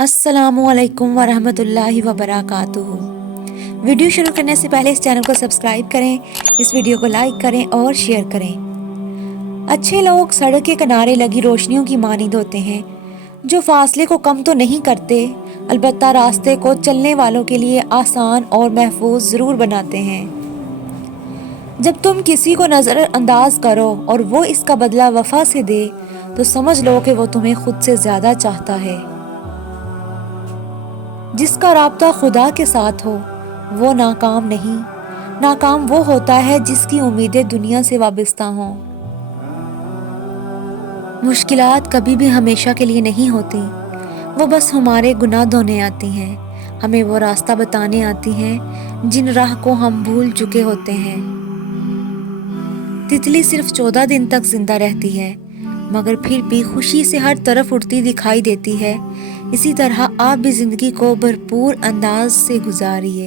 अस्सलामुअलैकुम वरहमतुल्लाहि वबरकातुहू। वीडियो शुरू करने से पहले इस चैनल को सब्सक्राइब करें, इस वीडियो को लाइक करें और शेयर करें। अच्छे लोग सड़क के किनारे लगी रोशनियों की मानिंद होते हैं, जो फासले को कम तो नहीं करते, अलबत्ता रास्ते को चलने वालों के लिए आसान और महफूज ज़रूर बनाते हैं। जब तुम किसी को नज़रअंदाज करो और वो इसका बदला वफा से दे, तो समझ लो कि वो तुम्हें खुद से ज़्यादा चाहता है। जिसका राब्ता खुदा के साथ हो वो नाकाम नहीं, नाकाम वो होता है जिसकी उम्मीदें दुनिया से वाबस्ता हों। मुश्किलात कभी भी हमेशा के लिए नहीं होती, वो बस हमारे गुनाह धोने आती हैं, हमें वो रास्ता बताने आती हैं जिन राह को हम भूल चुके होते हैं। तितली सिर्फ 14 दिन तक जिंदा रहती है, मगर फिर भी खुशी से हर तरफ उड़ती दिखाई देती है। इसी तरह आप भी जिंदगी को भरपूर अंदाज से गुजारिए।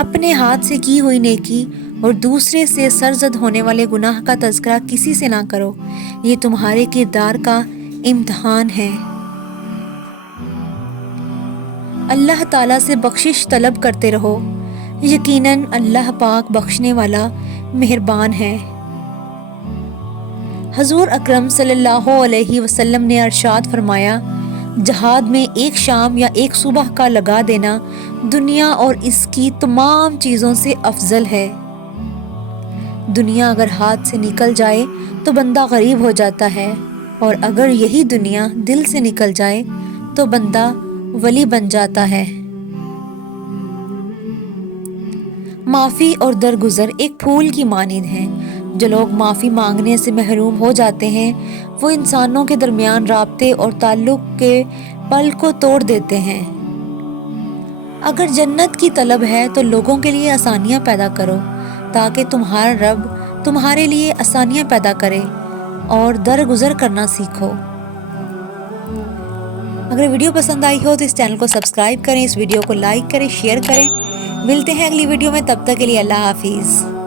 अपने हाथ से की हुई नेकी और दूसरे से सरजद होने वाले गुनाह का तज़किरा किसी से ना करो, ये तुम्हारे किरदार का इम्तिहान है। अल्लाह ताला से बख्शिश तलब करते रहो, यकीनन अल्लाह पाक बख्शने वाला मेहरबान है। हजूर अकरम सल्लल्लाहु अलैहि वसल्लम ने अरशाद फरमाया, जहाद में एक शाम या एक सुबह का लगा देना दुनिया और इसकी तमाम चीज़ों से अफजल है। दुनिया अगर हाथ से निकल जाए तो बंदा गरीब हो जाता है, और अगर यही दुनिया दिल से निकल जाए तो बंदा वली बन जाता है। माफ़ी और दरगुजर एक फूल की मानिंद है। जो लोग माफ़ी मांगने से महरूम हो जाते हैं, वो इंसानों के दरमियान राब्ते और ताल्लुक़ के पल को तोड़ देते हैं। अगर जन्नत की तलब है तो लोगों के लिए आसानियाँ पैदा करो, ताकि तुम्हारा रब तुम्हारे लिए आसानियाँ पैदा करे और दरगुजर करना सीखो। अगर वीडियो पसंद आई हो तो इस चैनल को सब्सक्राइब करें, इस वीडियो को लाइक करें, शेयर करें। मिलते हैं अगली वीडियो में, तब तक के लिए अल्लाह हाफिज़।